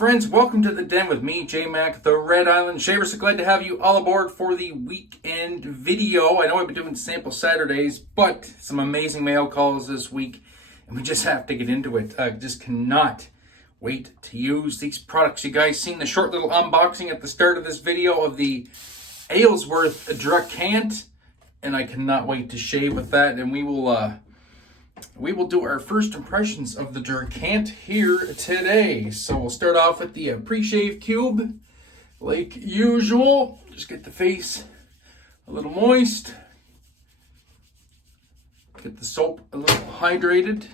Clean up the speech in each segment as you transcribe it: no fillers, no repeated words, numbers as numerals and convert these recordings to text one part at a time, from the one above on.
friends, welcome to the den with me, J-Mac, the Red Island Shaver. So glad to have you all aboard for the weekend video. I know I've been doing sample Saturdays, but some amazing mail calls this week, and we just have to get into it. Just cannot wait to use these products. You guys seen the short little unboxing at the start of this video of the Aylsworth Drakant, and I cannot wait to shave with that, and we will do our first impressions of the Drakant here today. So we'll start off with the pre-shave cube, like usual. Just get the face a little moist. Get the soap a little hydrated.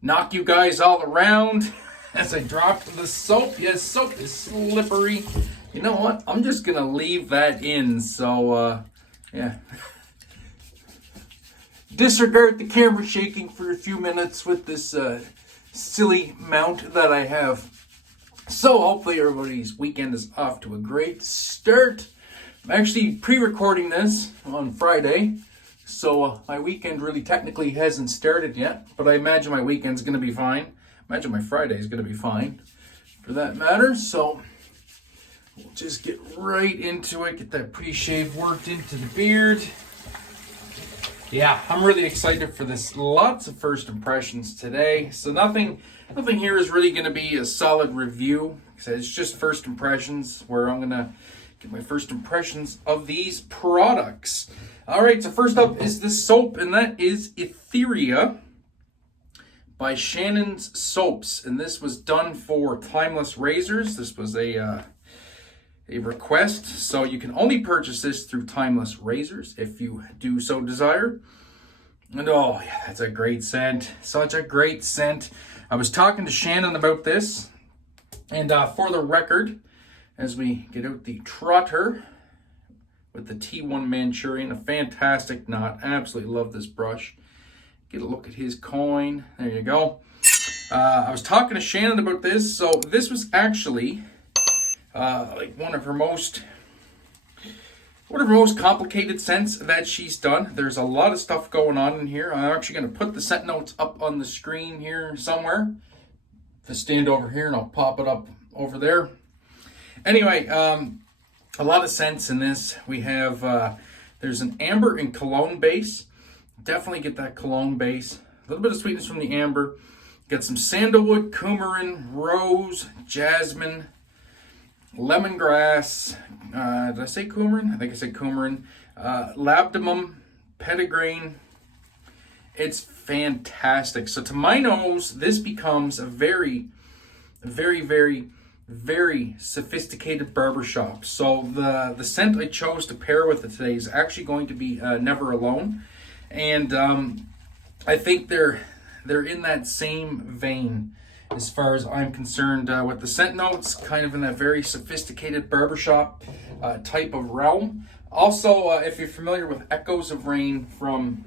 Knock you guys all around as I drop the soap. Yes, soap is slippery. You know what? I'm just gonna leave that in. So, yeah. Disregard the camera shaking for a few minutes with this silly mount that I have. So hopefully everybody's weekend is off to a great start. I'm actually pre-recording this on Friday, so my weekend really technically hasn't started yet, but I imagine my weekend's going to be fine. I imagine my Friday's going to be fine for that matter. So we'll just get right into it, get that pre-shave worked into the beard. Yeah, I'm really excited for this. Lots of first impressions today. So nothing here is really going to be a solid review. It's just first impressions where I'm going to get my first impressions of these products. All right, so first up is the soap, and that is Etherea by Shannon's Soaps. And this was done for Timeless Razors. This was a request, so you can only purchase this through Timeless Razors if you do so desire. And oh yeah, that's a great scent, such a great scent. I was talking to Shannon about this, and for the record, as we get out the trotter with the T1 Manchurian, a fantastic knot. Absolutely love this brush. Get a look at his coin. There you go. I was talking to Shannon about this. So this was actually like one of her most complicated scents that she's done. There's a lot of stuff going on in here. I'm actually going to put the scent notes up on the screen here somewhere. To stand over here, and I'll pop it up over there. Anyway, a lot of scents in this. We have there's an amber and cologne base. Definitely get that cologne base. A little bit of sweetness from the amber. Got some sandalwood, coumarin, rose, jasmine, lemongrass, did I say coumarin? I think I said coumarin. Labdanum, petitgrain. It's fantastic. So to my nose, this becomes a very, very, very, very sophisticated barbershop. So the scent I chose to pair with it today is actually going to be Never Alone. And I think they're in that same vein as far as I'm concerned, with the scent notes, kind of in that very sophisticated barbershop type of realm. Also, if you're familiar with Echoes of Rain from,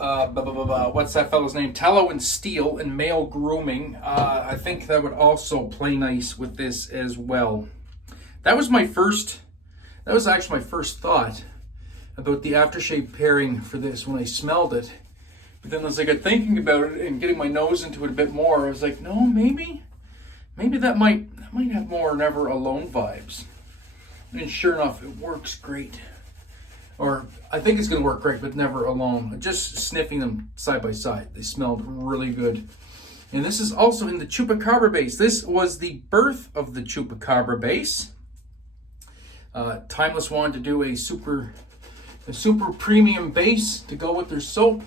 what's that fellow's name? Tallow and Steel and Male Grooming, I think that would also play nice with this as well. That was actually my first thought about the aftershave pairing for this when I smelled it. But then as I got thinking about it and getting my nose into it a bit more, I was like, no, maybe that might have more Never Alone vibes. And sure enough, it works great. Or I think it's going to work great with Never Alone. Just sniffing them side by side, they smelled really good. And this is also in the Chupacabra base. This was the birth of the Chupacabra base. Timeless wanted to do a super premium base to go with their soap.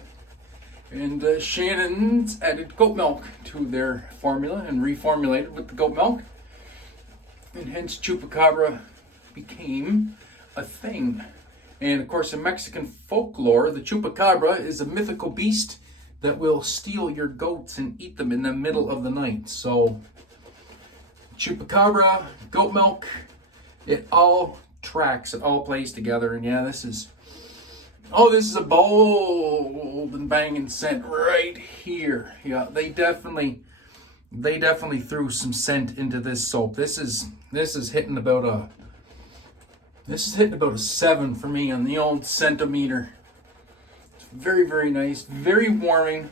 And Shannon's added goat milk to their formula and reformulated with the goat milk. And hence Chupacabra became a thing. And of course in Mexican folklore, the Chupacabra is a mythical beast that will steal your goats and eat them in the middle of the night. So Chupacabra, goat milk, it all tracks, it all plays together. And yeah, this is a bold and banging scent right here. Yeah, they definitely threw some scent into this soap. This is hitting about a 7 for me on the old scentimeter. It's very, very nice, very warming.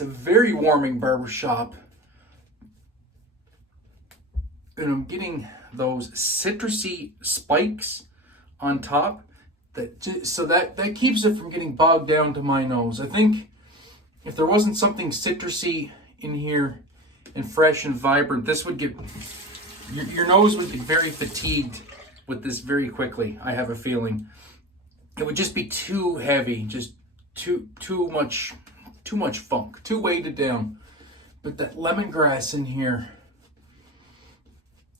It's a very warming barbershop. And I'm getting those citrusy spikes on top that keeps it from getting bogged down to my nose. I think if there wasn't something citrusy in here and fresh and vibrant, this would get your nose would get very fatigued with this very quickly. I have a feeling it would just be too heavy, just too much funk, too weighted down. But that lemongrass in here,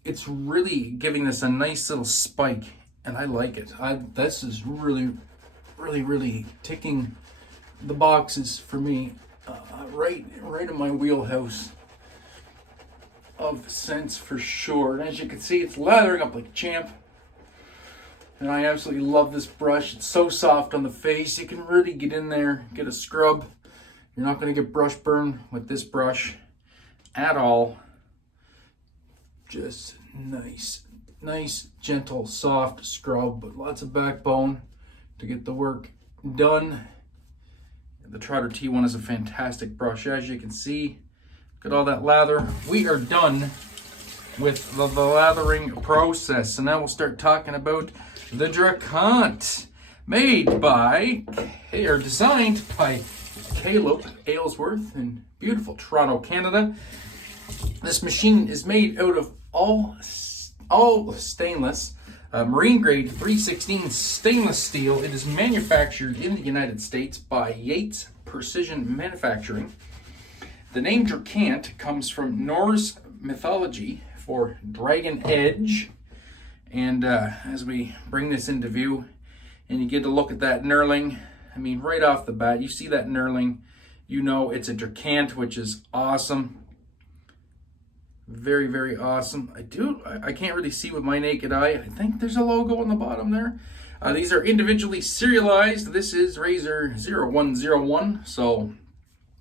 it's really giving this a nice little spike, and I like it. This is really ticking the boxes for me, right in my wheelhouse of scents for sure. And as you can see, it's lathering up like a champ. And I absolutely love this brush. It's so soft on the face. You can really get in there, get a scrub. You're not going to get brush burn with this brush at all. Just nice, gentle, soft scrub, but lots of backbone to get the work done. The Trotter T1 is a fantastic brush. As you can see, look at all that lather. We are done with the lathering process. So now we'll start talking about the Drakant, made by, or designed by Caleb Aylsworth in beautiful Toronto, Canada. This machine is made out of all stainless, marine grade 316 stainless steel. It is manufactured in the United States by Yates Precision Manufacturing. The name Drakant comes from Norse mythology for dragon edge. And as we bring this into view and you get a look at that knurling, I mean, right off the bat, you see that knurling, you know it's a Drakant, which is awesome. Very awesome. I can't really see with my naked eye. I think there's a logo on the bottom there. These are individually serialized. This is Razor 0101, so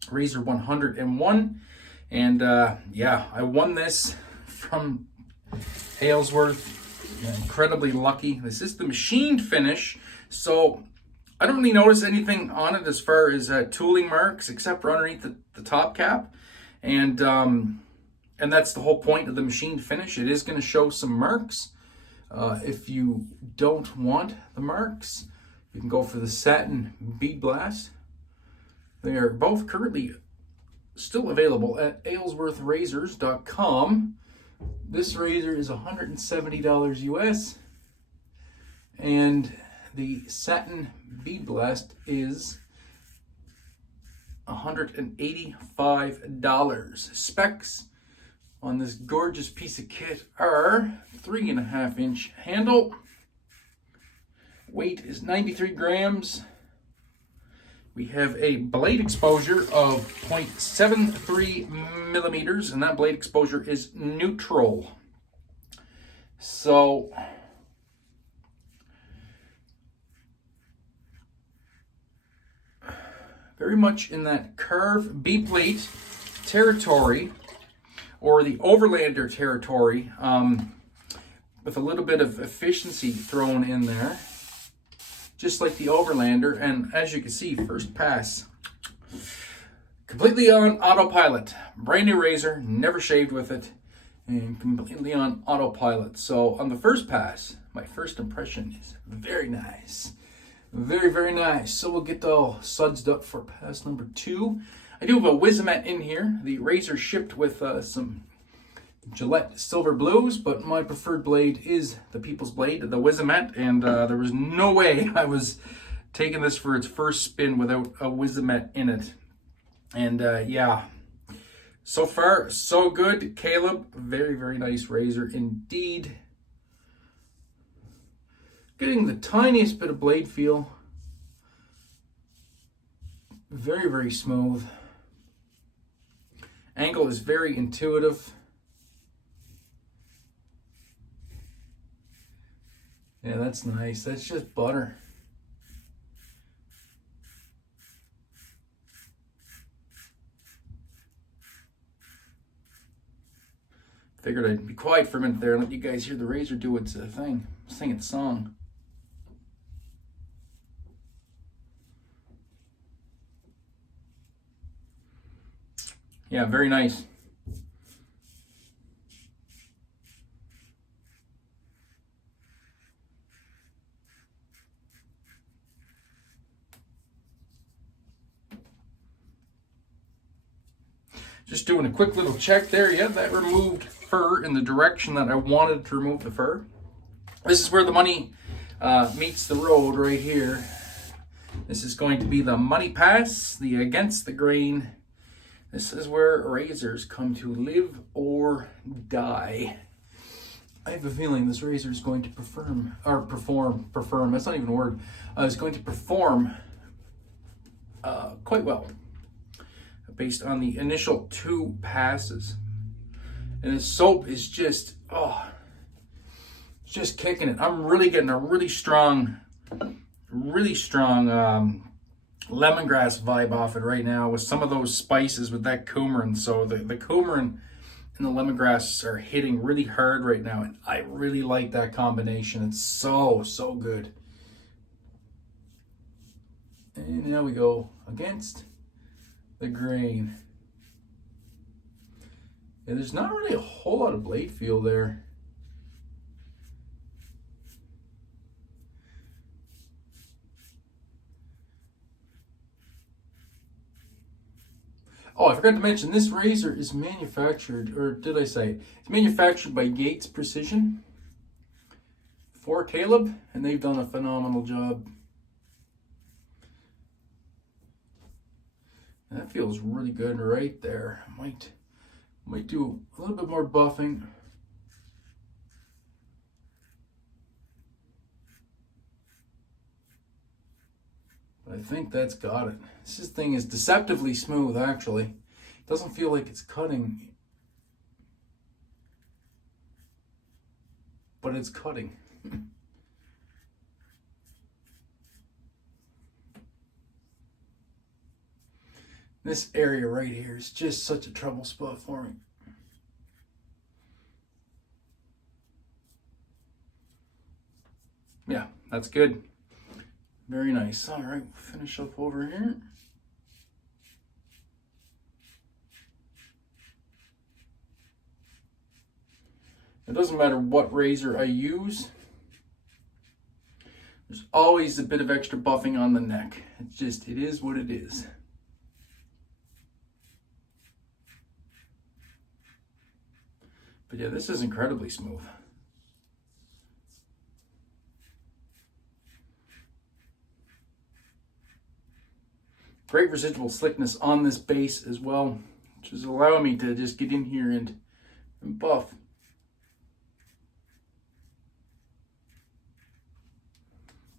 Razor 101. And yeah, I won this from Aylsworth. Incredibly lucky. This is the machined finish, so I don't really notice anything on it as far as tooling marks, except for underneath the top cap. And that's the whole point of the machined finish. It is going to show some marks. If you don't want the marks, you can go for the satin bead blast. They are both currently still available at aylsworthrazors.com. This razor is $170 US, and the satin bead blast is $185. Specs on this gorgeous piece of kit are 3.5-inch handle. Weight is 93 grams. We have a blade exposure of 0.73 millimeters, and that blade exposure is neutral. So very much in that curve B-plate territory, or the overlander territory, with a little bit of efficiency thrown in there, just like the overlander. And as you can see, first pass, completely on autopilot. Brand new razor, never shaved with it, and completely on autopilot. So on the first pass, my first impression is very nice. Very nice. So we'll get all sudsed up for pass number 2. I do have a Wizamet in here. The razor shipped with some Gillette Silver Blues, but my preferred blade is the People's Blade, the Wizamet, and there was no way I was taking this for its first spin without a Wizamet in it. And yeah, so far so good. Caleb, very nice razor indeed. Getting the tiniest bit of blade feel. Very smooth. Angle is very intuitive. Yeah, that's nice. That's just butter. Figured I'd be quiet for a minute there and let you guys hear the razor do its thing, sing its song. Yeah, very nice. Just doing a quick little check there. Yeah, that removed fur in the direction that I wanted to remove the fur. This is where the money meets the road right here. This is going to be the money pass, the against the grain. This is where razors come to live or die. I have a feeling this razor is going to perform. That's not even a word. It's going to perform quite well based on the initial 2 passes. And this soap is just, just kicking it. I'm really getting a really strong lemongrass vibe off it right now with some of those spices with that coumarin. So the coumarin and the lemongrass are hitting really hard right now, and I really like that combination. It's so good. And now we go against the grain. Yeah, there's not really a whole lot of blade feel there. Oh, I forgot to mention, this razor is manufactured, or did I say? It's manufactured by Gates Precision for Caleb, and they've done a phenomenal job. And that feels really good right there. I might do a little bit more buffing. But I think that's got it. This thing is deceptively smooth, actually. It doesn't feel like it's cutting, but it's cutting. This area right here is just such a trouble spot for me. Yeah, that's good. Very nice. All right, we'll finish up over here. It doesn't matter what razor I use. There's always a bit of extra buffing on the neck. It is what it is. But yeah, this is incredibly smooth. Great residual slickness on this base as well, which is allowing me to just get in here and buff.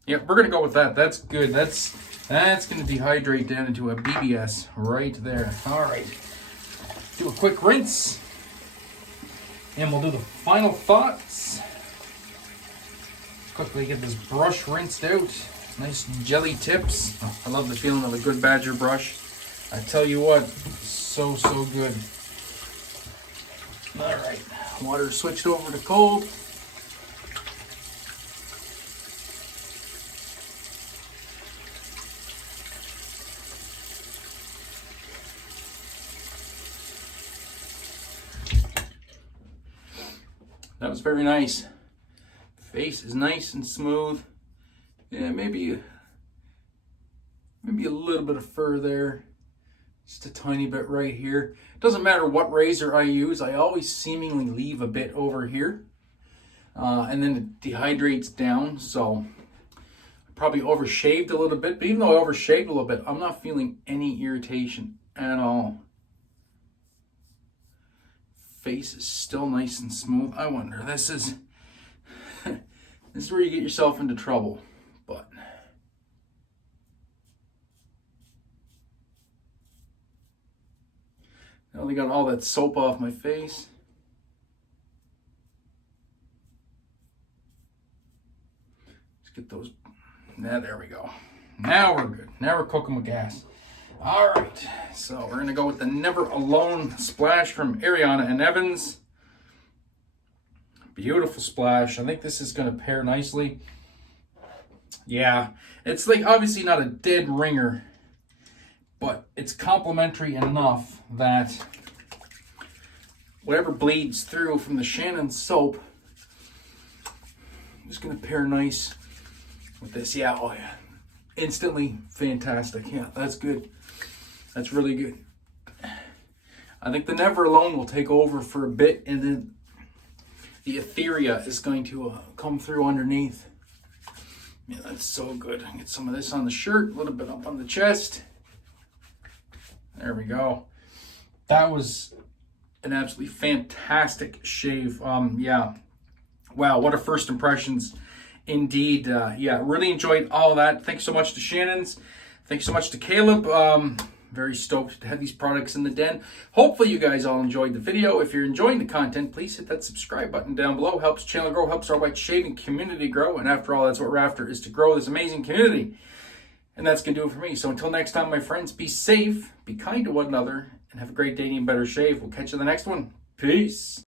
Yeah, we're gonna go with that. That's good. That's gonna dehydrate down into a BBS right there. All right, do a quick rinse, and we'll do the final thoughts. Quickly get this brush rinsed out. Nice jelly tips. Oh, I love the feeling of a good Badger brush. I tell you what, so good. All right, water switched over to cold. That was very nice. Face is nice and smooth. Yeah, maybe a little bit of fur there. Just a tiny bit right here. Doesn't matter what razor I use, I always seemingly leave a bit over here. And then it dehydrates down, so I probably overshaved a little bit, but even though I overshaved a little bit, I'm not feeling any irritation at all. Face is still nice and smooth. I wonder, this is where you get yourself into trouble. But now they got all that soap off my face. Let's get those. Now there we go. Now we're good. Now we're cooking with gas. All right, so we're gonna go with the Never Alone splash from Ariana and Evans. Beautiful splash. I think this is gonna pair nicely. Yeah, it's like obviously not a dead ringer, but it's complementary enough that whatever bleeds through from the Shannon soap is going to pair nice with this. Yeah, oh yeah. Instantly fantastic. Yeah, that's good. That's really good. I think the Never Alone will take over for a bit, and then the Etherea is going to come through underneath. Yeah, that's so good. Get some of this on the shirt, a little bit up on the chest. There we go. That was an absolutely fantastic shave. Yeah. Wow, what a first impressions indeed. Yeah, really enjoyed all that. Thanks so much to Shannon's. Thanks so much to Caleb. Very stoked to have these products in the den. Hopefully you guys all enjoyed the video. If you're enjoying the content, please hit that subscribe button down below. Helps the channel grow, helps our white shaving community grow. And after all, that's what we're after, is to grow this amazing community. And that's going to do it for me. So until next time, my friends, be safe, be kind to one another, and have a great day and better shave. We'll catch you in the next one. Peace.